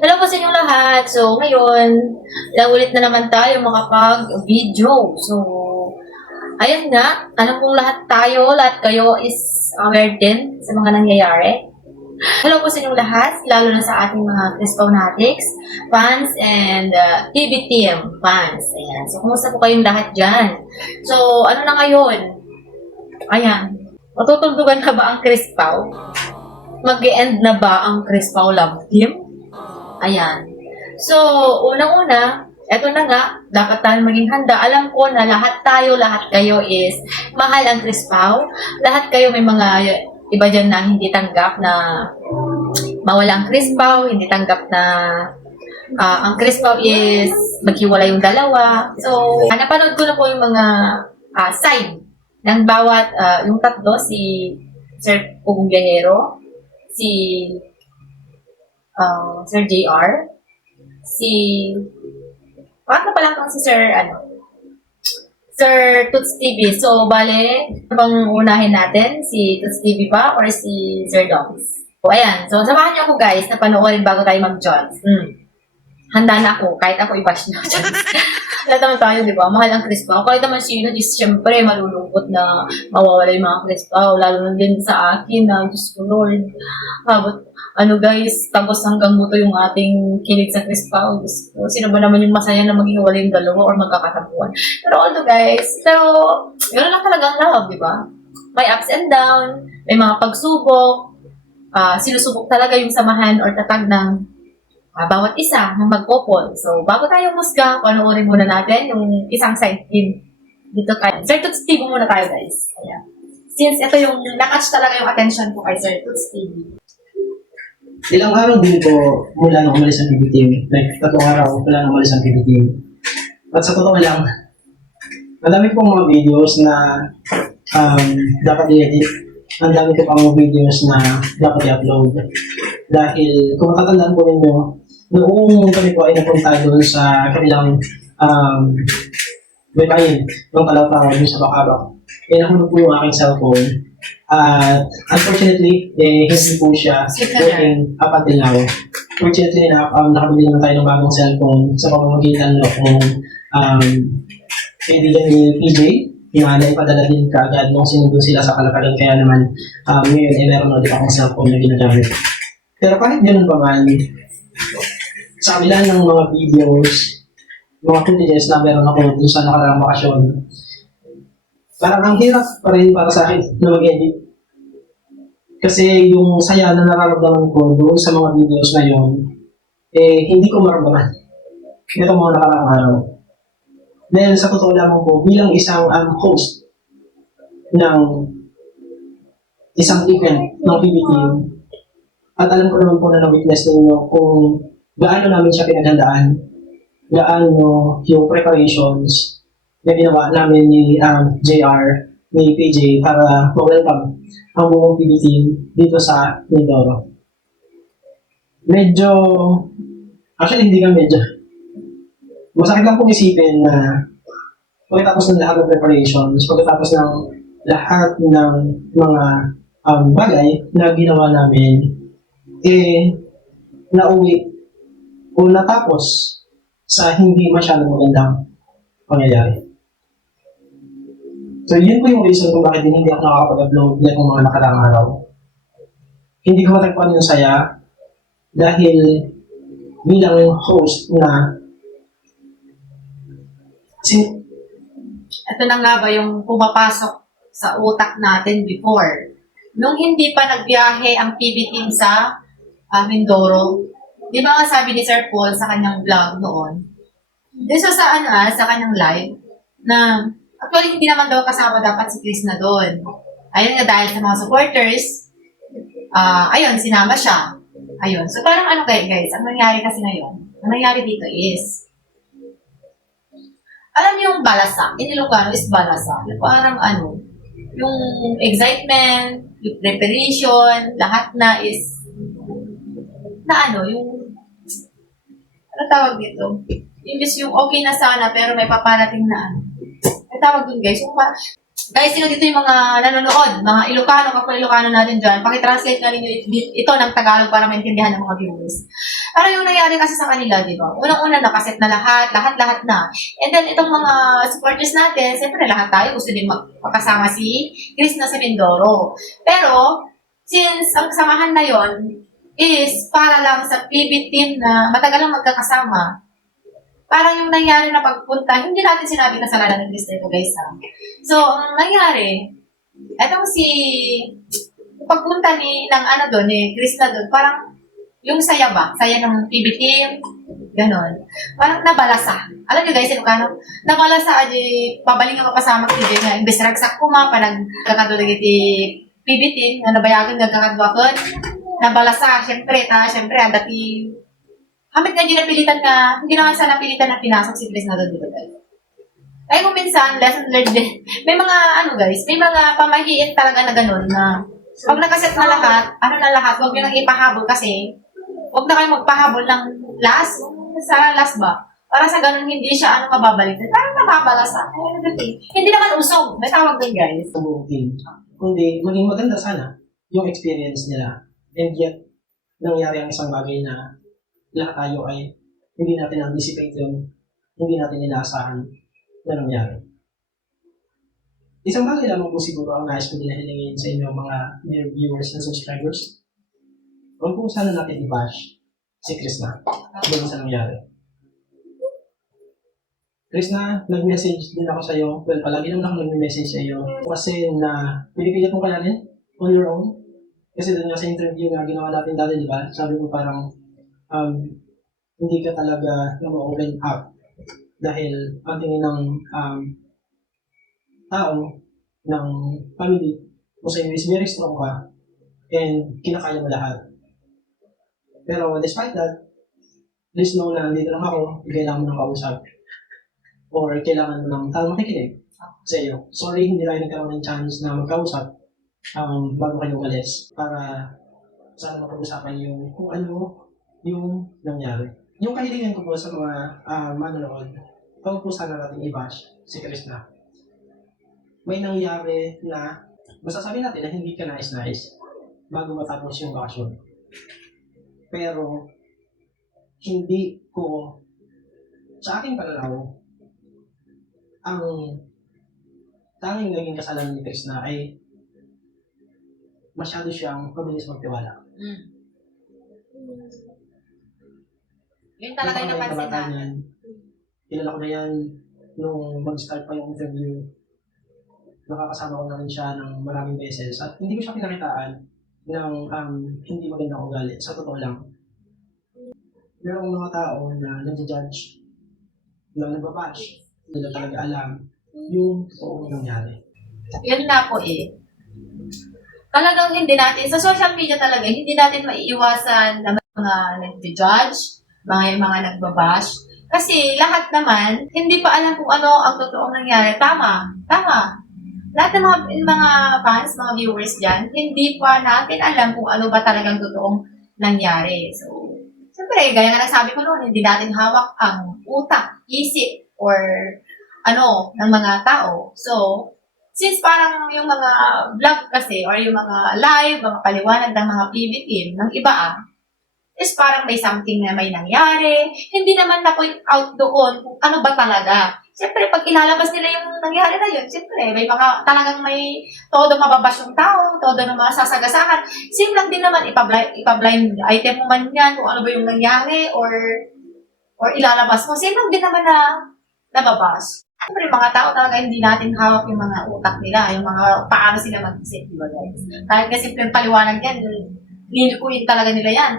Hello po sa inyong lahat. So, ngayon, ulit na naman tayo makapag-video. So, ayan nga. Alam kong lahat kayo is aware din sa mga nangyayari. Hello po sa inyong lahat, lalo na sa ating mga Crispawnatics fans and TV team fans. Ayan. So, kumusta po kayong lahat dyan? So, ano na ngayon? Ayan. Matutuldugan na ba ang Crispaw? Mag-e-end na ba ang Crispaw Love Team? Ayan. So, unang-una, eto na nga, dapat tayo maging handa. Alam ko na lahat kayo is mahal ang Crispaw. Lahat kayo may mga iba dyan na hindi tanggap na mawala ang Crispaw, hindi tanggap na ang Crispaw is maghiwalay yung dalawa. So, napanood ko na po yung mga side ng bawat, yung tatlo, si Sir Pugong Viajero, si Sir JR, paano pala itong si Sir Toots TV. So, bale, bang unahin natin? Si Toots TV ba or si Sir Doms? So, ayan. So, samahan niyo ako guys na panoorin bago tayo mag-joins. Handa na ako, kahit ako i-bash na. Lahat naman tayo, di ba? Mahal ang Crispaw. Kahit naman sino, is syempre malulungkot na mawawala yung mga Crispaw. Lalo na din sa akin na, Diyos ko Lord. Guys, tapos hanggang buto yung ating kilig sa Crispaw. Sino ba naman yung masaya na maging wala yung dalawa or magkakatapuan? Pero gano'n lang talaga ang love, di ba? May ups and down, may mga pagsubok, sinusubok talaga yung samahan or tatag ng bawat isa ng mag-couple. So, bago tayo musga, panoorin muna natin yung isang side team dito kay Sir Toots TV muna tayo, guys. Ayan. Since ito yung nakatch talaga yung attention ko kay Sir Toots TV. Ilang araw din po mula nung umalis ang PB team. Like, 3 araw mula nung umalis ang PB team. At sa totoo lang, madami pong mga videos na dapat i-edit. Ang dami ko pang videos na dapat i-upload. Dahil kung matatandaan po ninyo, noong kami po ay napunta doon sa kanilang baybayin ng Kalawtaw doon sa Bacabak. Nahulog po yung aking cellphone. At unfortunately, hindi po siya working up until now. Fortunately enough, nakabili naman tayo ng bagong cellphone sa pamamagitan ng kaibigan ni PJ. Na ipadala din kaagad nung sinundo sila sa Kalakalan. Kaya naman, ngayon meron ulit akong cellphone na ginagamit. Pero kahit ganun pa man, sa kabila ng mga videos, mga footages na meron ako dun sa nakaraang bakasyon, parang ang hirap pa rin para sa akin na mag-edit. Kasi yung saya na nararamdaman ko doon sa mga videos na yun, hindi ko maramdaman. Ito mga nakaraang araw. Dahil sa totoo lamang po, bilang isang host ng isang event ng PB team, at alam ko naman po na na-witness ninyo kung gaano namin siya pinaghandaan, gaano yung preparations na ginawa namin ni JR, ni PJ para ma-welcome ang buong PB team dito sa Mindoro. Actually hindi ka masakit lang pong isipin na pagkatapos ng lahat ng preparations, pagkatapos ng lahat ng mga bagay na ginawa namin, nauwi o natapos sa hindi masyadong magandang pangyayari. So, yun po yung reason kung bakit hindi ako nakakapag-upload na mga nakaraang araw. Hindi ko matagpuan yung saya dahil bilang host na Ito na nga ba yung pumapasok sa utak natin before? Nung hindi pa nagbiyahe ang PB team sa Mindoro, di ba nga sabi ni Sir Paul sa kanyang vlog noon, sa kanyang live, na actually hindi naman daw kasama dapat si Chris na doon. Ayun nga, dahil sa mga supporters, sinama siya. Ayun. So parang guys, ang nangyari kasi ngayon, ang nangyari dito is, alam niyo yung balasa, in Ilocano is balasa. Parang yung excitement, yung preparation, lahat na is, ano tawag dito? Yung okay na sana, pero may paparating na may tawag dun guys, Guys, sino dito yung mga nanonood? Mga Ilocano, kapwa Ilocano natin dyan. Pakitranslate na ninyo ito ng Tagalog para maintindihan ng mga viewers. Pero yung nangyari kasi sa kanila, di ba? Unang-una, nakaset na lahat na. And then, itong mga supporters natin, siyempre lahat tayo gusto din makasama si Chris na sa Mindoro. Pero, since ang samahan na yon is para lang sa PB team na matagal lang magkakasama, parang yung nangyari na pagpunta, hindi natin sinabi kasalanan ng Chris na ito, guys, ha? So, ang nangyari, etong pagpunta ng Chris na doon, parang, yung saya ng PB team, ganon. Parang nabalasa. Alam niyo guys, kano? Nabalasa, pabaling nga mapasama ko din nga, imbes ragsak ko panag kakatulig iti PB team, nga nabayagan nagkakadwakon, nabalasa, syempre, ang dati, hamit nga napilitan nga, hindi naman sa napilitan na pinasok si Chris na doon, diba guys? Ay kung minsan, lesson learned din. May mga, guys, may mga pamahiin talaga na gano'n na pag nakaset na lahat, huwag nyo nang ipahabol kasi huwag na kayo magpahabol ng last, sa last ba? Para sa ganun hindi siya mababalik. Parang nababalasa. Hindi naman usog. May tawag din guys. Buong kundi maging maganda sana yung experience nila. And yet, nangyari ang isang bagay na lahat tayo ay hindi natin anticipate yun, hindi natin inaasahan na nangyari. Isang bagay lamang po siguro ang nais ko din na hilingin sa inyo mga dear viewers and subscribers. Huwag po sana natin i-bash si Krishna doon sa nangyari. Krishna, nag-message din ako sa iyo. Well, palagi naman ako nag-message sa iyo. Kasi na pinipilit mo kayanin on your own. Kasi doon nga sa interview na ginawa natin dati, di ba? Sabi ko parang hindi ka talaga na-open up. Dahil ang tingin ng tao, ng family, mo sa iyo is very strong ka and kinakaya mo lahat. Pero despite that, please know na dito lang ako, kailangan mo ng kausap. Or kailangan mo ng tao makikinig sa iyo. Sorry, hindi tayo nagkaroon ng chance na magkausap bago kayo umalis para sana mapag-usapan yung kung ano yung nangyari. Yung kahilingan ko po sa mga manonood, huwag po sana natin i-bash si Krishna. May nangyari na masasabi natin na hindi ka nais-nais bago matapos yung bakasyon. Pero, hindi ko, sa aking pananaw, ang tanging naging kasalanan ni Krishna ay masyado siyang mabilis magtiwala. Yun talaga yung napansin natin. Kilala ko na yan nung mag-start pa yung interview. Nakakasama ko na rin siya ng maraming beses at hindi ko siya pinakitaan ng hindi magandang ugali. Sa totoo lang. Merong mga tao na nag-judge, na nagbabash, hindi na talaga alam yung totoong nangyari. Yun nga po talagang hindi natin, sa social media talaga, hindi natin maiiwasan na mga nag-judge, mga nagbabash. Kasi lahat naman, hindi pa alam kung ano ang totoong nangyari. Tama. Lahat ng mga fans, mga viewers dyan, hindi pa natin alam kung ano ba talagang totoong nangyari. So, siyempre, gaya nga nasabi ko noon, hindi natin hawak ang utak, isip, or ng mga tao. So, since parang yung mga vlog kasi, or yung mga live, mga paliwanag ng mga PB team, ng iba is parang may something na may nangyari. Hindi naman na-point out doon kung ano ba talaga. Siyempre, pag ilalabas nila yung nangyari na yun, siyempre, may mga talagang may todo mababas yung tao, todo na masasagasakan. Same lang din naman, ipa-blind item mo man yan, kung ano ba yung nangyari, or ilalabas mo. Same lang din naman na nababas. Siyempre, mga tao talaga hindi natin hawak yung mga utak nila, yung mga paano sila mag-isip, diba guys? Kahit kasi yung paliwanag yan, nilikuin talaga nila yan.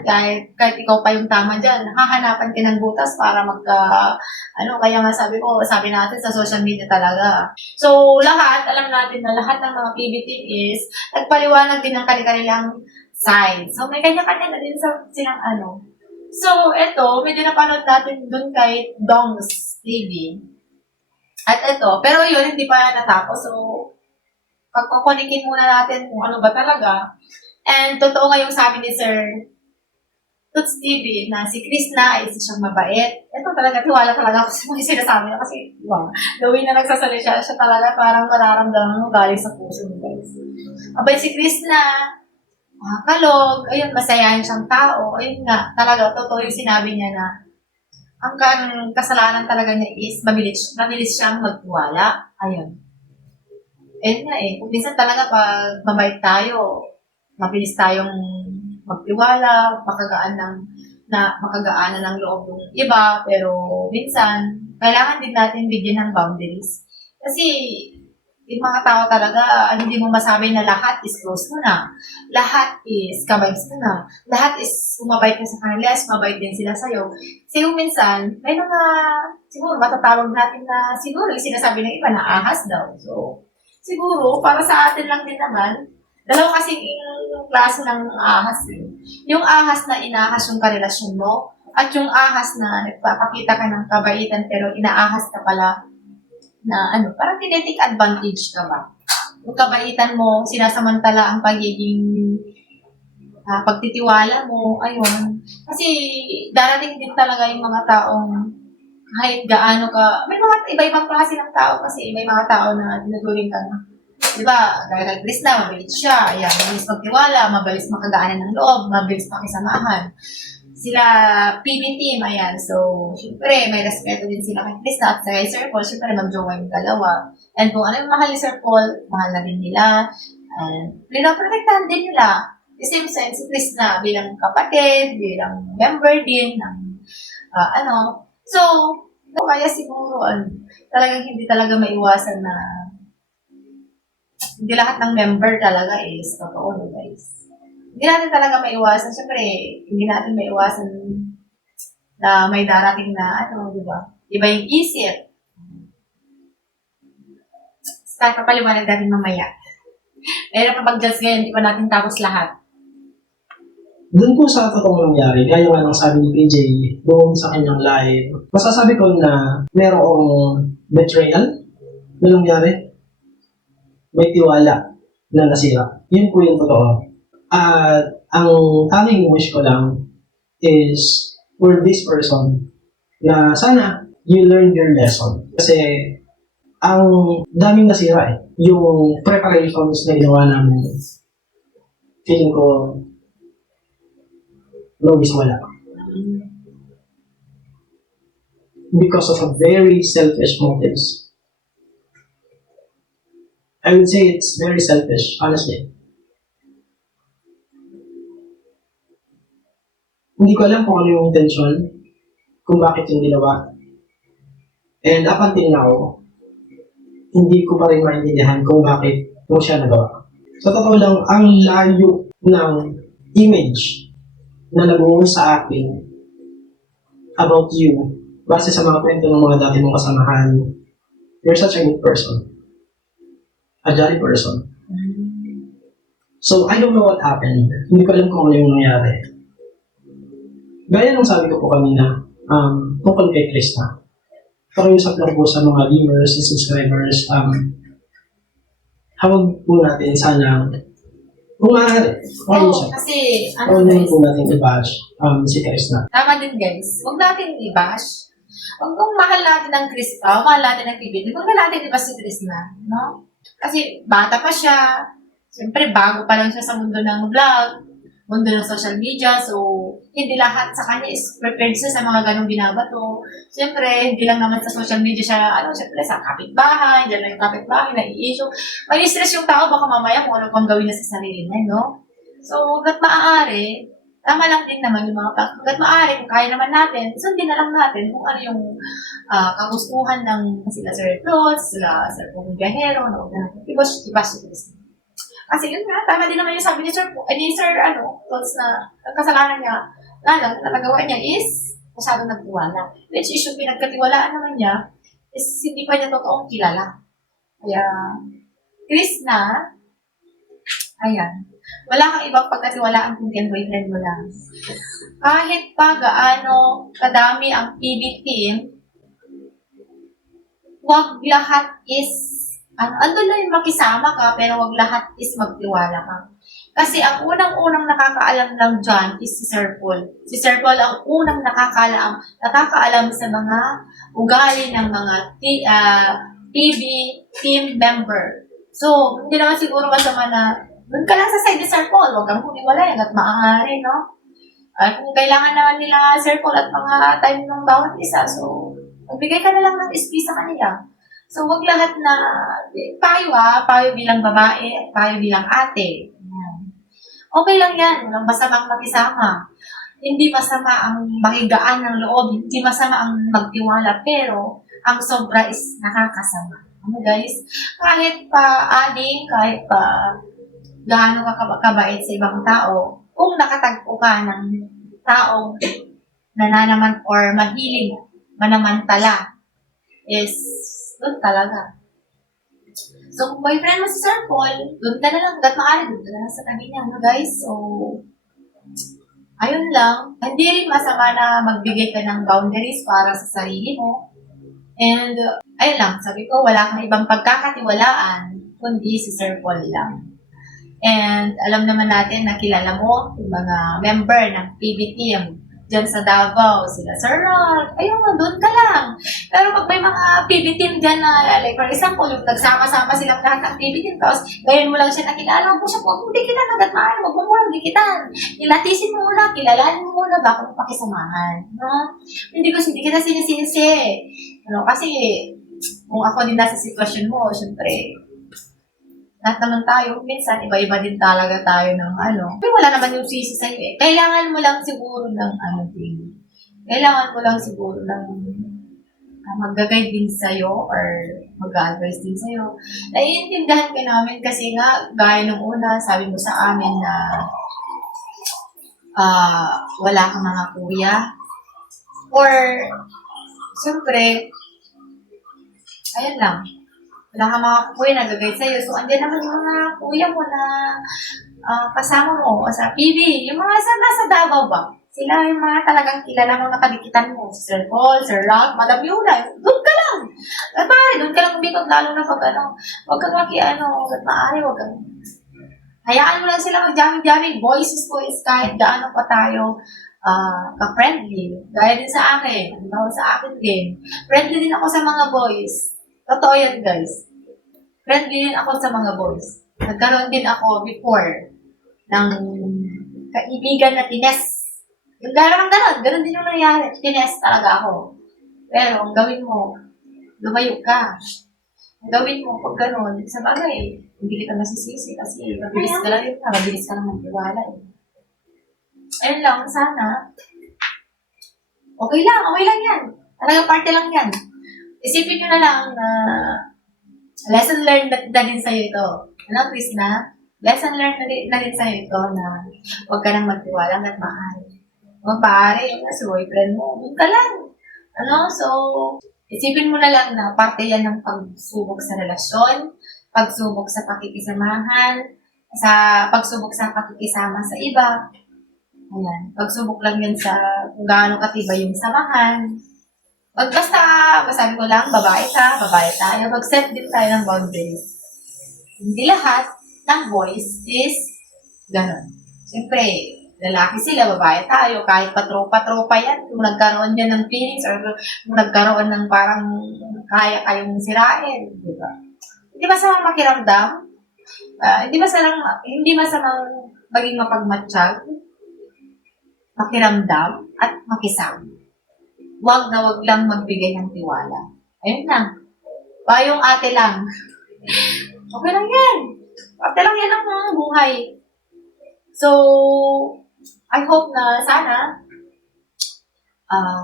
Kahit ikaw pa yung tama dyan, hahanapan ka ng butas para kaya nga sabi natin sa social media talaga. So, alam natin na lahat ng mga PBT is, nagpaliwanag din ng kanilang side. So, may kanya-kanya na din silang So, eto, medyo napanood natin dun kay Dongs TV. At eto, pero yun, hindi pa natapos. So, pagkukunikin muna natin kung ano ba talaga. And totoo nga yung sabi ni Sir Toots TV na si Krishna ay isa siyang mabait. Ito talaga, tiwala talaga ako sa mga sinasabi niya kasi, wow, the way na nagsasalita siya talaga parang mararamdaman mo galing sa puso mo, guys. Abay si Krishna, kalog, ayun, masayahin siyang tao. Ayun nga, talaga, totoo yung sinabi niya na ang kasalanan talaga niya is mabilis siyang magtiwala. Ayun. Ayun nga eh, kung minsan talaga pag mabait tayo, mabilis tayong magtiwala, makagaanan ng loob ng iba, pero minsan, kailangan din natin bigyan ng boundaries. Kasi, yung mga tao talaga, hindi mo masabi na lahat is close mo na. Lahat is kabays mo na. Lahat is umabait ka sa kanila, is mabait din sila sa'yo. Kasi yung minsan, may mga, siguro matatawag natin na, siguro yung sinasabi ng iba na ahas daw. So, siguro, para sa atin lang din naman, dalawa kasing klase ng ahas. Yung ahas na inahas yung karelasyon mo, at yung ahas na nagpapakita ka ng kabaitan pero inaahas ka pala na parang tinitake advantage ka ba? Yung kabaitan mo, sinasamantala ang pagiging pagtitiwala mo, ayun. Kasi darating din talaga yung mga taong kahit gaano ka, may mga iba-ibang klase ng tao kasi may mga tao na dinuduring ka na. Diba, gaya kay Krishna, mabilis siya, ayan, mabilis magtiwala, mabilis makagaanan ng loob, mabilis pakisamahan. Sila, PB team, ayan, so, syempre, may respeto din sila kay Krishna at kay Sir Paul, syempre, mag-jowa yung dalawa. And kung ano yung mahal ni Sir Paul, mahal na din nila, and pinoprotektahan din nila. The same sense, si Krishna bilang kapatid, bilang member din ng, so, kaya siguro, talagang hindi talaga maiwasan na hindi lahat ng member talaga is totoo, no, guys. Hindi natin talaga maiwasan. Siyempre, hindi natin maiwasan na may darating na, di ba? Iba yung isip. Start pa paliwanag natin mamaya. Meron pa pag-judge ngayon, hindi pa natin tapos lahat. Doon po sa totoong nangyari, gaya nga ng sabi ni PJ, doon sa kanyang live, masasabi ko na merong betrayal na nangyari. May tiwala na nasira. Yun po yung totoo. At ang tanging wish ko lang is for this person na sana you learn your lesson. Kasi ang daming nasira eh. Yung preparations na ginawa namin, feeling ko Lobis wala. Because of a very selfish motives. I would say it's very selfish, honestly. Hindi ko alam kung ano yung intention, kung bakit yung ginawa. And up until now, hindi ko pa rin maintindihan kung bakit mo siya nagawa. Sa totoo lang, ang layo ng image na nabuo sa akin about you, base sa mga kwento ng mga dati mong kasamahan. You're such a good person. A jolly person. So, I don't know what happened. Hindi ko alam kung ano yung nangyari. Gaya nung sabi ko po kanina, tungkol kay Krishna. Pakiusap lang po sa mga viewers and subscribers, hawag po natin sana, kung maaari, pakiusap. Kasi, Huwag naman po natin i-bash si Krishna. tama din guys, huwag natin i-bash. Kung mahal natin ang Krishna, mahal natin ang PBB, huwag na natin i-bash si Krishna, no? Kasi bata pa siya, siyempre bago pa lang siya sa mundo ng vlog, mundo ng social media, so hindi lahat sa kanya is prepared siya sa mga ganong binabato. Siyempre, hindi lang naman sa social media siya, siyempre sa kapitbahay, dyan lang yung kapitbahay, na-i-issue. May stress yung tao, baka mamaya kung ano pang gawin na sa sarili niya, no? So, hanggat maaari, tama lang din naman yung mga hanggat maaari, kung kaya naman natin, sundin na lang natin kung ano yung kagustuhan ng sila Sir Claus, sila Sir Pong Gahero, na huwag natin i-bash kasi yun nga, tama din naman yung sabi ni Sir Claus na ang kasalanan niya, lang, na nagawa niya is masyadong nagtiwala. Which is yung pinagkatiwalaan naman niya is hindi pa niya totoong kilala. Kaya, Krishna, ayan, wala kang ibang pagkatiwalaan kundi ang boyfriend mo lang. Kahit pa gaano kadami ang PB team, wag lahat is, andun lang yung makisama ka, pero wag lahat is magtiwala ka. Kasi ang unang-unang nakakaalam lang dyan is si Sir Paul. Si Sir Paul ang unang nakakaalam sa mga ugali ng mga PB team member. So, hindi naman siguro masama na doon ka lang sa side ni Sir Paul. Huwag kang huniwalay hanggat maaari, no? At kung kailangan naman nila Sir Paul at mga time ng bawat isa, so, magbigay ka na lang ng SP sa kanila. So, wag lahat na, payo bilang babae, payo bilang ate. Yan. Okay lang yan, walang masamang makisama. Hindi masama ang makigaan ng loob, hindi masama ang magtiwala, pero ang sobra is nakakasama. Ano guys? Kahit pa ading, kahit pa gaano ka kabait sa ibang tao, kung nakatagpo ka ng taong nananaman or mahilig manamantala, is doon talaga. So, kung boyfriend mo si Sir Paul, doon ka na lang, hanggat maaari, doon ka na lang sa tabi niya, no guys? So, ayun lang. Hindi rin masama na magbigay ka ng boundaries para sa sarili mo. And, ayun lang, sabi ko, wala kang ibang pagkakatiwalaan, kundi si Sir Paul lang. And, alam naman natin na kilala mo yung mga member ng PB team dyan sa Davao, sila Sir Ron, ayun, doon ka lang. Pero pag may mga PB team dyan na, like for example, yung nagsama-sama silang lahat ng PB team, tapos ngayon mo lang siya nakilala, huwag mo siya, huwag mo dikitan, hanggat maaari, huwag mo muna dikitan. Ilatisin mo muna, kilalanin mo muna bago mo pakisamahan. No? Hindi kita sinisisi. Ano, kasi, kung ako din nasa sitwasyon mo, syempre, lahat naman tayo, minsan iba-iba din talaga tayo ng ano. Pero wala naman yung sisi sa'yo eh. Kailangan mo lang siguro ng ano din. Kailangan mo lang siguro ng mag-guide din sa'yo or mag-advise din sa'yo. Naiintindihan ka namin kasi nga, gaya nung una, sabi mo sa amin na wala kang mga kuya. Or, siyempre, ayun lang. Wala kang mga kuya na gagawin sa'yo. So, andyan naman yung mga kuya mo na kasama mo sa PB. Yung mga nasa Davao ba? Sila yung mga talagang kilala mo nakadikitan mo. Si Sir Paul, Sir Rock, Madam Yula. Doon ka lang. At maaari, doon ka lang umikot lalo na pag ano. Huwag kang at maaari, huwag kang. Hayaan mo lang sila mag-jamming-jamming. Boys, kahit gaano pa tayo ka-friendly. Gaya din sa akin. Ano sa akin din. Friendly din ako sa mga boys. Totoo yan, guys. Friendly din ako sa mga boys. Nagkaroon din ako before ng kaibigan na tines. Yung ganon din yung nangyari. Tines talaga ako. Pero ang gawin mo, lumayo ka. Ang gawin mo pag ganon, sa bagay, hindi kita masisisi kasi mabilis ka lang yun. Mabilis ka lang magtiwala eh. Ayun lang, sana. Okay lang yan. Talaga parte lang yan. Isipin nyo na lang na lesson learned na din sa'yo ito. Ano, Chris na? Lesson learned na din sa'yo ito na huwag ka nang magtiwala at mahal. Kung maaari, yung si boyfriend mo, huwag ka lang. Ano, so, isipin mo na lang na parte yan ng pagsubok sa relasyon, pagsubok sa pakikisamahan, pagsubok sa pakikisama sa iba. Ayan, pagsubok lang yan sa kung gaano katibay yung samahan. Sabi ko lang, babae tayo, mag-set din tayo ng boundaries. Hindi lahat ng boys is gano'n. Siyempre, lalaki sila, babae tayo, kahit patropa-tropa yan, kung nagkaroon yan ng feelings or kung nagkaroon ng parang kaya kayong sirain, di ba? Hindi masamang makiramdam, hindi masamang maging mapagmatsyag, makiramdam, at makisama. Wag lang magbigay ng tiwala. Ayun lang. Payong ate lang. Okay lang yan. Ate lang yan ang mga buhay. So, I hope na sana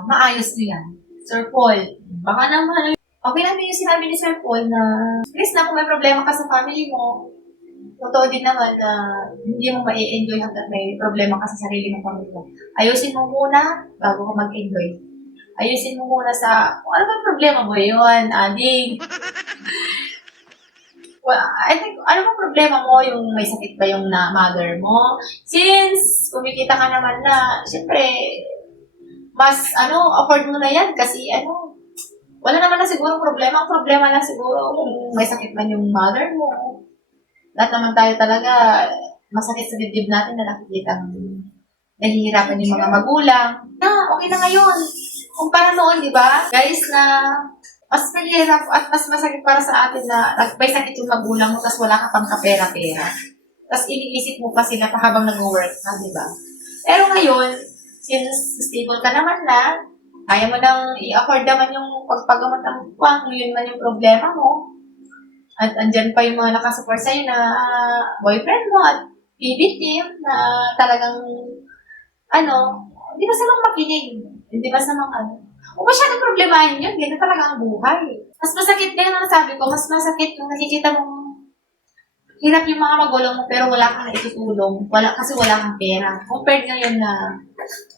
maayos nyo yan. Sir Paul, baka naman, okay lang yung sinabi ni Sir Paul na please na kung may problema ka sa family mo, totoo din naman na hindi mo ma-enjoy hanggang may problema ka sa sarili ng pamilya. Ayusin mo muna bago ka mag-enjoy. Ayusin mo muna kung ano ba problema mo yun, ading. Well, I think, ano ba problema mo? Yung may sakit ba yung mother mo? Since, kumikita ka naman na, syempre, mas, afford mo na yan kasi, wala naman na siguro problema. Ang problema na siguro kung may sakit man yung mother mo. Lahat naman tayo talaga, masakit sa dibdib natin na nakikita nahihirapan yung mga magulang. Okay na ngayon. Kumpara noon, di ba? Guys, na mas mahirap at mas masakit para sa atin na may sakit yung magulang mo tapos wala ka pang kapera-pera. Tapos iniisip mo pa sila pa habang nag-work ka, di ba? Pero ngayon, since stable ka naman na, kaya mo nang i-afford naman yung pagpagamot ng kung yun man yung problema mo. At andyan pa yung mga nakasupport sa'yo na boyfriend mo at PB team na talagang, hindi ba silang makinig? Hindi ba silang kung masyadong problemahin yun, hindi na talaga ang buhay. Mas masakit din ang sabi ko, mas masakit yung nakikita mong hirap yung mga magulang mo pero wala kang naitutulong. Kasi wala kang pera. Compared ngayon na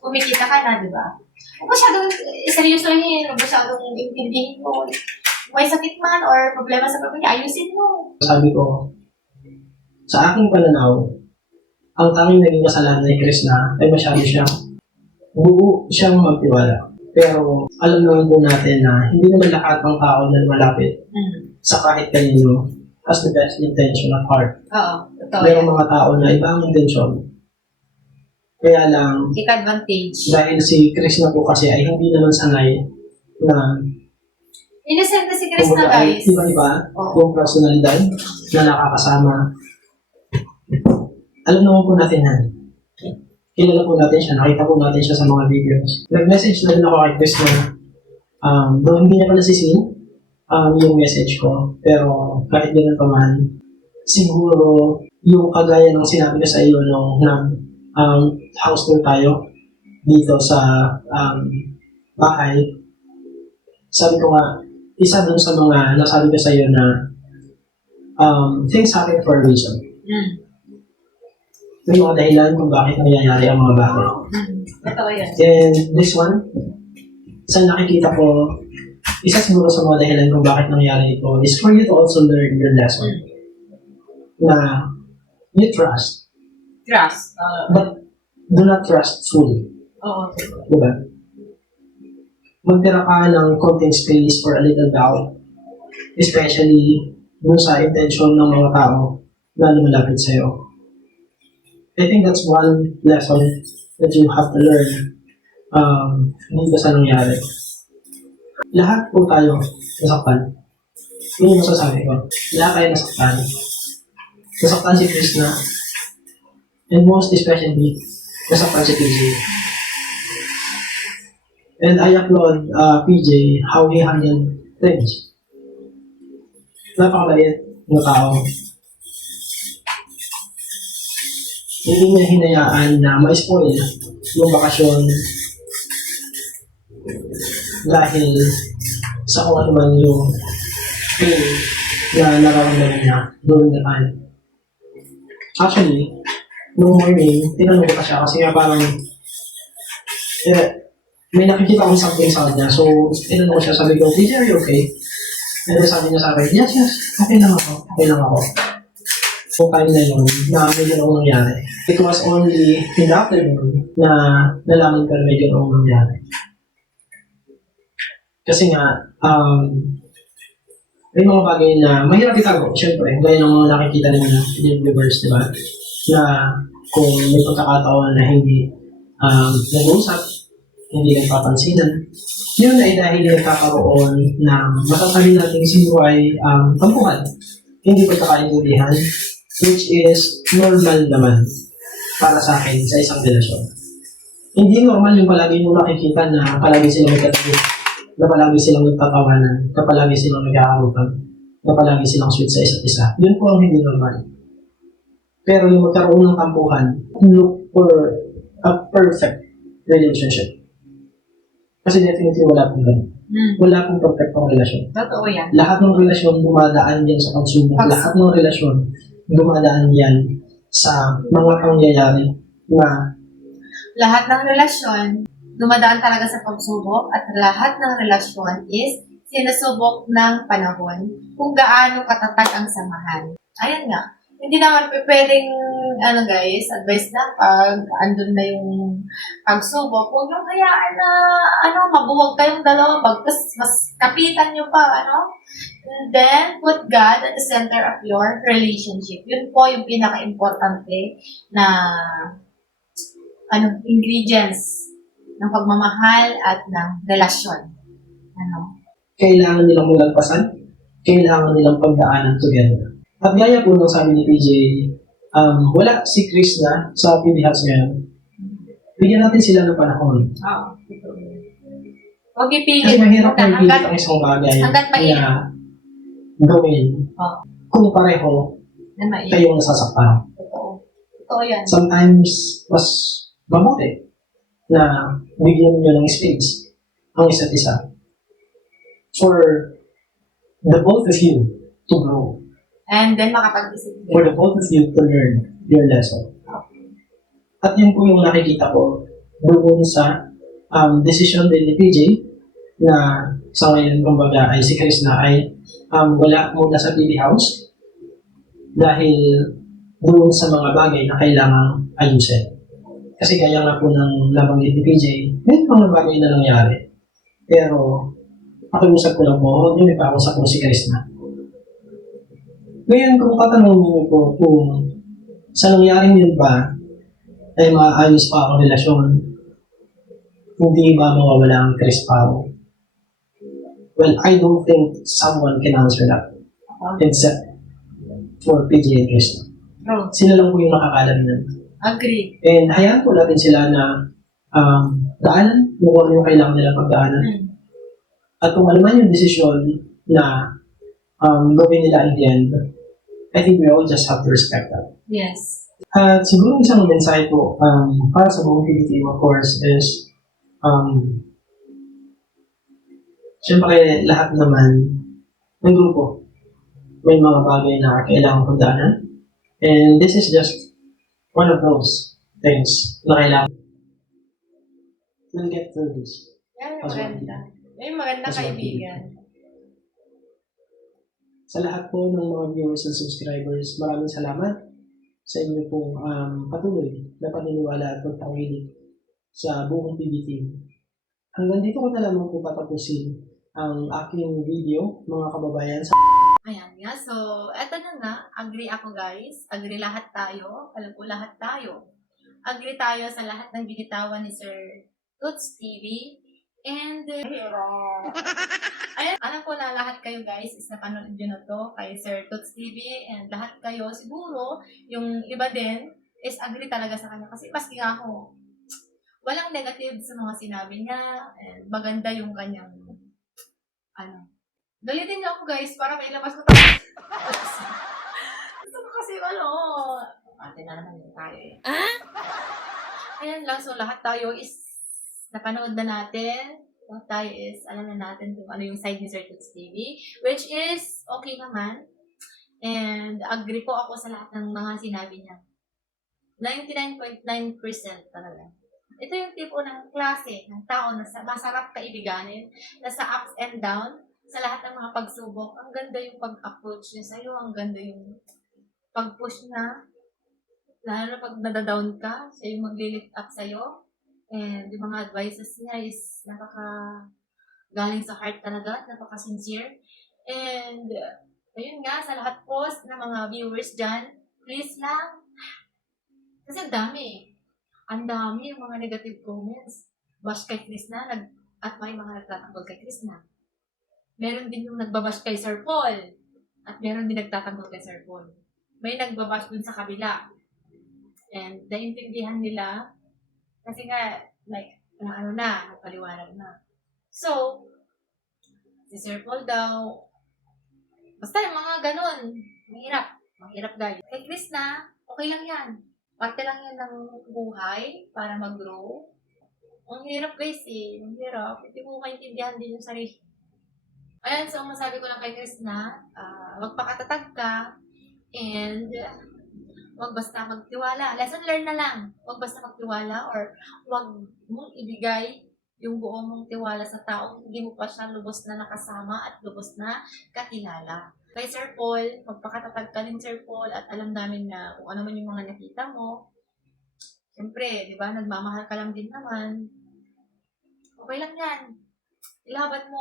kumikita ka na, di ba? Kung masyadong seryosohin, masyadong intindihin mo, may sakit man or problema sa pamilya, ayusin mo. Sabi ko, sa aking pananaw, ang tanging naging kasalanan ni Krishna ay masyado siyang magtiwala. Pero alam naman po natin na hindi naman lahat ng tao na malapit sa kahit kanino has the best intention at heart. Oo, totoo. Merong mga tao na iba ang intensyon. Kaya lang, Take advantage. dahil si Krishna po kasi ay hindi naman sanay na Innocent na si Krishna, kumbaga ay guys. iba-iba yung personalidad na nakakasama. Alam naman po natin yan. Kilala po natin siya, nakita po natin siya sa mga videos. Nag-message na din ako kay Krishna. Though hindi niya pa nasiseen yung message ko. Pero kahit ganun pa man, siguro yung kagaya ng sinabi ko sa iyo nung house tour tayo dito sa bahay, sabi ko nga, isa dun sa mga nasabi ko sa iyo na things happen for a reason. May mga dahilan kung bakit nangyayari ang mga bagay. Totoo yan. And this one, sa nakikita ko, isa siguro sa mga dahilan kung bakit nangyayari ito is for you to also learn your lesson. Na you trust, Trust. but do not trust fully. Oo. Diba? Magtira ka ng konting space for a little doubt, especially dun sa intention ng mga tao na lumalapit sa'yo. I think that's one lesson that you have to learn dito sa nangyari. Lahat po tayo nasaktan. Yun yung masasabi ko. Lahat tayo nasaktan. Nasaktan si Krishna. And most especially, nasaktan si PJ. And I applaud PJ how he handled things. Napakabait na tao. Hindi niya hinayaan na ma-spoil yung bakasyon dahil sa kung ano man yung pain na nararamdaman niya during the time. Actually, nung morning, tinanong ko pa siya kasi nga parang may nakikita akong something sa kanya. So, tinanong ko siya, sabi ko, "DJ, are you okay?" And then sabi niya sa akin, yes, okay lang ako. So, time na yun, na medyo na akong nangyari. It was only in the afternoon na nalaman ko na medyo na akong nangyari. Kasi nga, may mga bagay na mahirap itago, syempre, gaya ng mga nakikita naman ng viewers, di ba? Na kung may pagkakataon na hindi nag-uusap, hindi nagpapansinan, yun ay dahil nagkakaroon ng masasabi natin siguro ay tampuhan, hindi pagkakaintindihan, which is normal naman para sa akin sa isang relasyon. Hindi normal yung palagi mo nakikita na palagi silang magkatabi, na palagi silang nagtatawanan, na palagi silang nagkakarutan, na palagi silang sweet sa isa't isa. Yun po ang hindi normal. Pero yung magkaroon ng tampuhan, look for a perfect relationship. Kasi definitely wala pong ganun. Wala pong perfectong relasyon. Totoo yan. Lahat ng relasyon dumadaan yan sa konsumo. Lahat ng relasyon dumadaan yan sa mga pangyayari na Lahat ng relasyon, dumadaan talaga sa pagsubok at lahat ng relasyon is sinusubok ng panahon kung gaano katatag ang samahan. Ayan nga. Hindi naman pwedeng, guys, advice na pag andun na yung pagsubok, huwag nyo hayaan na, mabuwag kayong dalawa, mas kapitan nyo pa, And then, put God at the center of your relationship. Yun po yung pinaka-importante na ingredients ng pagmamahal at ng relasyon. Kailangan nilang malagpasan, kailangan nilang pagdaanan together. At gaya po ng sabi ni PJ, wala si Chris na sa PB House ngayon. Bigyan natin sila ng panahon. Oo. Huwag ipilit. Kasi mahirap na ipilit Hanggat ang isang bagay hanggat mainit. na gawin Oo. kung pareho na mainit. kayong nasasaktan. Totoo. Totoo yan. Sometimes, mas mabuti na bigyan nyo ng space ang isa't isa for the both of you to grow, And then, makapag-isip for the both of you to learn your lesson. At yun po yung nakikita ko doon sa decision din ni PJ na sa ngayon kumbaga ay si Chris na ay wala muna sa PB House dahil doon sa mga bagay na kailangang ayusin. Kasi gaya nga po ng nabanggit ni PJ, may mga bagay na nangyari. Pero pakiusap ko lang po, hindi pa ako ko si Chris na. Ngayon kung tatanungin niyo po kung sa nangyaring yun ba ay maayos pa ang relasyon, hindi ba mawawala ang Chris Pao? Well, I don't think someone can answer that except for PJ and Chris. True. Sila lang po yung nakakalam nun. Agree. And hayaan po natin sila na daanan kung ano yung kailangan nila pagdaanan. At kung ano man yung desisyon na gawin nila in the end, I think we all just have to respect that. Yes. At siguro isang mensahe po para sa buong PBT, of course, is siyempre lahat naman ng grupo may mga bagay na kailangan pagdaanan. And this is just one of those things na kailangan. We'll get through this. Yan yung As well. maganda. Yan yung maganda As well. kaibigan. Sa lahat po ng mga viewers and subscribers, maraming salamat sa inyo pong patuloy na paniniwala at pagpakinig sa buong PB team. Hanggang dito ko na lamang po patapusin ang aking video, mga kababayan. Ayan nga. So, eto na nga. Agree ako, guys. Agree lahat tayo. Alam ko lahat tayo. Agree tayo sa lahat ng binitawan ni Sir Toots TV. And, ayan, alam ko na lahat kayo, guys, is napanood nyo na to kay Sir Toots TV. And lahat kayo, siguro, yung iba din, is agree talaga sa kanya. Kasi maski nga ako, walang negative sa mga sinabi niya. And maganda yung kanyang, galitin niyo ako, guys, para mailabas ko tayo. Gusto ko kasi, ate na naman yun tayo eh. Ayan lang, so lahat tayo is napanood na natin. Lahat tayo is, alam na natin kung ano yung side ni Sir Toots TV, which is okay naman. And agree po ako sa lahat ng mga sinabi niya. 99.9% talaga. Ito yung tipo ng klase ng tao na masarap kaibiganin, na sa ups and down, sa lahat ng mga pagsubok, ang ganda yung pag-approach niya sa'yo, ang ganda yung pag-push na, lalo na pag nadadown ka, siya yung mag-lift up sa'yo, and yung mga advices niya is galing sa heart talaga, napaka-sincere, and ayun nga, sa lahat post ng mga viewers dyan, please lang, kasi ang dami yung mga negative comments, bash kay Chris na, at may mga nagtatanggol kay Chris na. Meron din yung nagbabash kay Sir Paul. At meron din nagtatanggol kay Sir Paul. May nagbabash dun sa kabila. And naintindihan nila. Kasi nga, nagpaliwanag na. So, si Sir Paul daw, basta yung mga ganun. Mahirap. Mahirap, guys. Kay Chris na, okay lang yan. Parte lang yan ng buhay para mag-grow. Ang hirap, guys eh. Ang hirap. Hindi mo maintindihan din yung sarili. Ayan, so masabi ko lang kay Chris na magpakatatag ka and wag basta magtiwala. Lesson learned na lang. Wag basta magtiwala or wag mong ibigay yung buong mong tiwala sa taong hindi mo pa siya lubos na nakasama at lubos na kakilala. Kay Sir Paul, magpakatatag ka din, Sir Paul, at alam namin na kung ano man yung mga nakita mo. Siyempre, di ba, nagmamahal ka lang din naman. Okay lang yan. Ilaban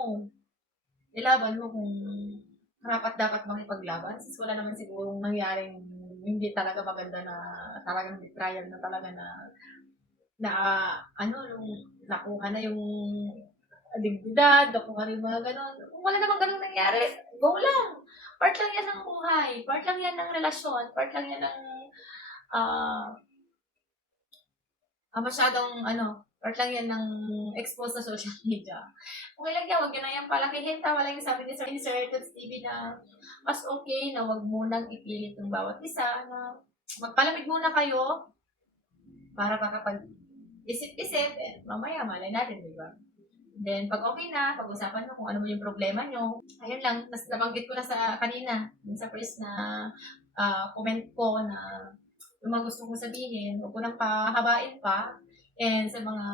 mo kung karapat dapat makipaglaban since wala naman sigurong nangyaring hindi talaga maganda na talagang betrayal na talaga na nung nakuha na yung dignidad, nakuha na yung mga ganon. Kung wala namang ganon nangyari, go lang. Part lang yan ng buhay, part lang yan ng relasyon, part lang yan ng ah masyadong part lang yan ng expose sa social media. Okay lang yan, huwag nyo na yan palakihin. Tama lang yung sabi ni Sir Toots TV na mas okay na huwag munang ipilit ng bawat isa na magpalamig muna kayo para makapag isip-isip, mamaya malay natin, di ba? Then, pag okay na, pag-usapan mo kung ano mo yung problema nyo. Ayun lang, nabanggit ko na sa kanina, sa first na comment ko na yung mga gusto kong sabihin, huwag ko nang pahabain pa. And sa mga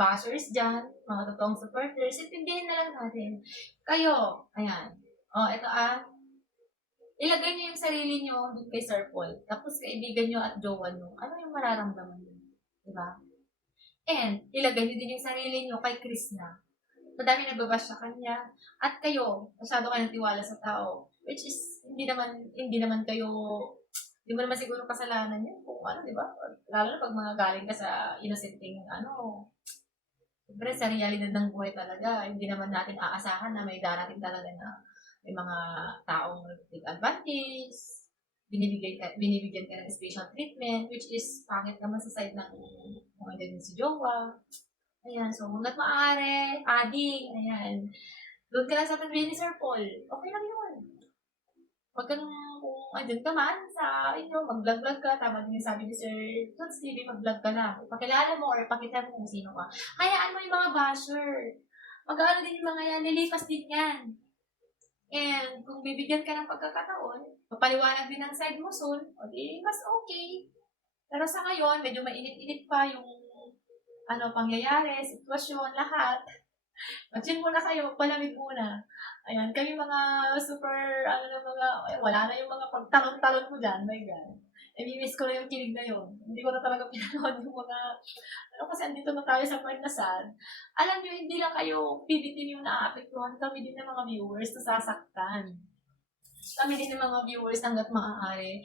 bashers dyan, mga totoong supporters, intindihin na lang natin. Kayo, ayan. Ito ilagay niyo yung sarili niyo dun kay Sir Paul. Tapos kaibigan niyo at jowa niyo, ano yung mararamdaman niyo? Diba? And, ilagay niyo din yung sarili niyo kay Krishna. Madami nagbabash sa kanya. At kayo, masyado kayo tiwala sa tao. Which is, hindi naman kayo, hindi mo naman siguro kasalanan yun. Kung di ba? Lalo na pag mga galing ka sa innocenting, siyempre sa realidad ng buhay talaga, hindi naman natin aasahan na may darating talaga na may mga taong take advantage, binibigyan ka ng special treatment, which is pangit naman sa side ng mga ganyan si jowa. Ayan, so hanggat maaari, adding, ayan. Doon ka lang sa tabi ni Sir Paul. Okay lang yun. Huwag kang, kung andun ka man sa inyo, mag-vlog ka, tama din yung sabi ni Sir Toots TV, mag-vlog ka na. Pakilala mo or pakita mo kung sino ka. Hayaan mo yung mga basher. Mag-ano din yung mga yan, lilipas din yan. And kung bibigyan ka ng pagkakataon, papaliwanag din ang side mo soon, o di mas okay. Pero sa ngayon, medyo mainit-init pa yung pangyayari, sitwasyon, lahat. Mag-chill muna kayo, magpalamig muna. Ayan, kami mga super, wala na yung mga pagtalon-talon mo dyan, my God. I-miss ko na yung kilig na yun. Hindi ko na talaga pinanood yung mga, kasi andito na tayo sa part na sad. Alam nyo, hindi lang kayo PBT yung naaapektuhan, kami din ng mga viewers na sasaktan. Kami din ng mga viewers hanggat maaari.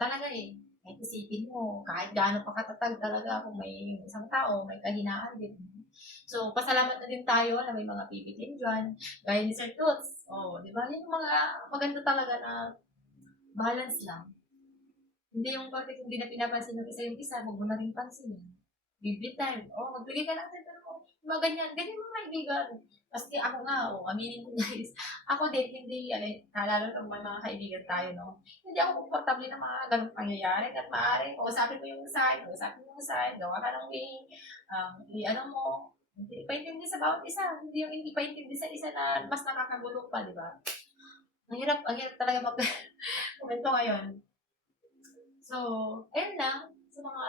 Talaga kahit isipin mo, kahit gaano pa katatag talaga kung may isang tao, may kahinaan din. So, pasalamat na din tayo na may mga pipitin dyan. Gaya ni Sir Toots. Di ba? Yung mga maganda talaga na balance lang. Hindi yung bakit hindi na pinapansin ng isa yung isa, huwag mo na rin pansin. Bibit time. Magbigay ka lang sa mo. Mga ganyan mga kaibigan. Kasi ako nga, aminin ko guys. Ako din, hindi, lalo ng mga kaibigan tayo, no? Hindi ako komportable na mga ganong pangyayari. At maaari, kausapin mo yung side, gawa ka ng way, mo, hindi paintindi sa bawat isa. Hindi yung hindi paintindi sa isa na mas nakakagulo pa, di ba? Ang hirap talaga mag-komento ngayon. So, ayun lang. Sa mga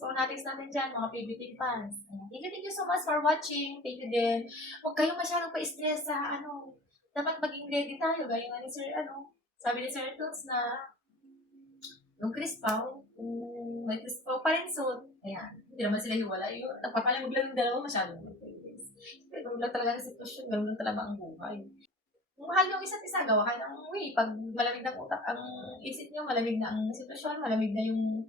fanatics natin dyan, mga PBT fans. Thank you so much for watching. Thank you din. Huwag kayong masyadong pa-stress sa dapat maging ready tayo. Gaya nga ni Sir, sabi ni Sir Toots na yung Crispaw, may Crispaw pa rin suit. Ayan, hindi naman sila hiwala. Yung napapalamig lang yung dalawa, masyadong mag-face. Ganun lang talaga ang sitwasyon, ganun lang talaga ang buhay. Kung mahal yung isa't isa, gawa kayo ng way. Pag malamig na utak ang isip nyo, malamig na ang sitwasyon, malamig na yung,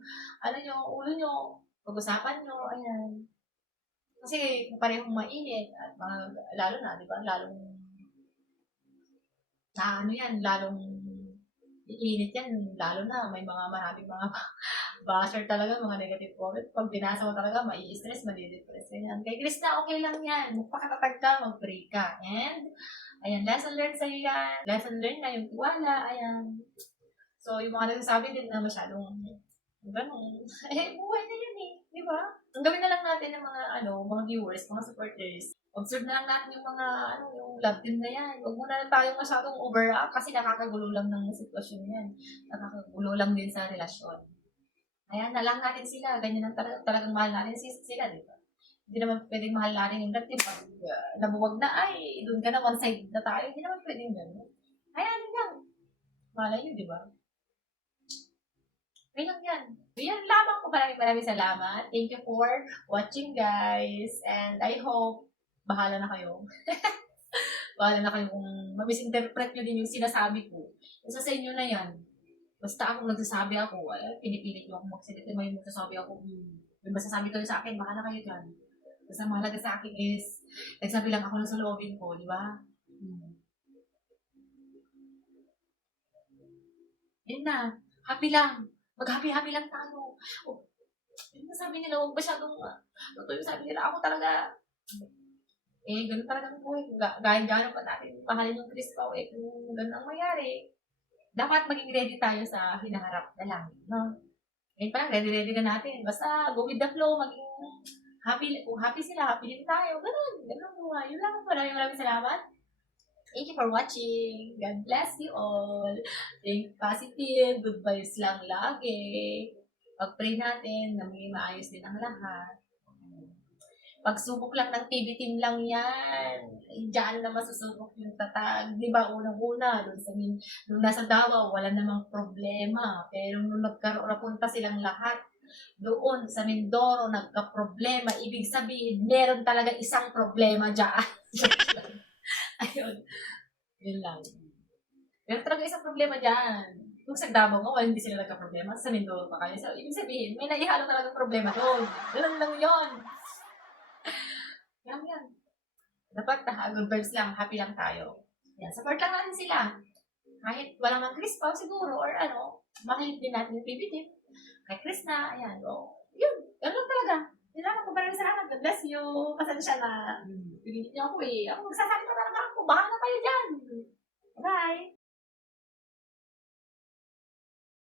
ulo nyo, pag-usapan nyo, ayan. Kasi kung parehong mainit, at lalo na, di ba, lalong iinit yan, lalo na, may maraming mga basher talaga, mga negative comment. Pag binasa mo talaga, mai-stress, madidepress. Ganyan. Kay Krishna, okay lang yan. Magpakatatag ka, mag-pray ka. And, ayan, lesson learned sa'yo yan. Lesson learned na yung tiwala, ayan. So, yung mga nagsasabi din na masyadong, ganun. Buhay na yun di ba? Ang gawin na lang natin ng mga viewers, mga supporters. Observe na lang natin yung mga, yung love team na yan. Huwag muna na tayong masyadong overreact kasi nakakagulo lang ng sitwasyon yan. Nakakagulo lang din sa relasyon. Ayan, na lang natin sila. Ganyan ang talagang mahal natin sila, di ba? Hindi naman pwedeng mahal natin yung dati. Pag nabuwag na, doon ka na, one side na tayo. Hindi naman pwedeng gano'n. Ayan lang. Malay nyo, di ba? Ganyan yan. Yan lamang po. Maraming salamat. Thank you for watching, guys. And I hope bahala na kayo. Bahala na kayo kung ma-misinterpret nyo din yung sinasabi ko. Isa sa inyo na yan. Basta akong nagsasabi ako, pinipilit nyo ako magsalita. May magsasabi ako, may masasabi kayo sa akin, bahala kayo dyan. Basta mahalaga sa akin is, nagsabi lang ako ng saloobin ko, di ba? Yun na, happy lang. Mag-happy-happy lang tayo. Yun na sabi nila, huwag masyadong, yung sabi nila, ako talaga, ganun talaga ang buhay. Gaya gano'n pa natin, mahalin yung Chris pa, kung ganun ang mayari, dapat maging ready tayo sa hinaharap na langit, no? Ngayon pa lang, ready na natin. Basta, go with the flow, maging happy, kung happy sila, happy din tayo. Ganun ang buhay. Yun lang, maraming salamat. Thank you for watching. God bless you all. Think positive. Good vibes lang lagi. Pag-pray natin na maging maayos din ang lahat. Pagsubok lang ng TV team lang yan. Diyan na masusubok yung tatag. Di ba, unang-una, nung nasa Davao, wala namang problema. Pero nung napunta silang lahat, doon sa Mindoro, nagka-problema. Ibig sabihin, meron talaga isang problema dyan. Ayun. Yun lang. Meron talaga isang problema dyan. Kung sa Davao mo, hindi sila nagka-problema. Sa Mindoro pa kayo. So, ibig sabihin, may naihalo talaga problema doon. Ganun lang yun. Yan. Dapat good vibes lang, happy lang tayo. Yan, support lang natin sila. Kahit walang mang Chris pa siguro, or makinig din natin yung PBT. Kay Chris na, ayan, yun, ganun talaga. Yun lang ako, maraming salamat. God bless you. Pasensya na. Pinilit niyo ako eh. Ako magsasabi ko na lang ako. Bahala kayo dyan. Bye!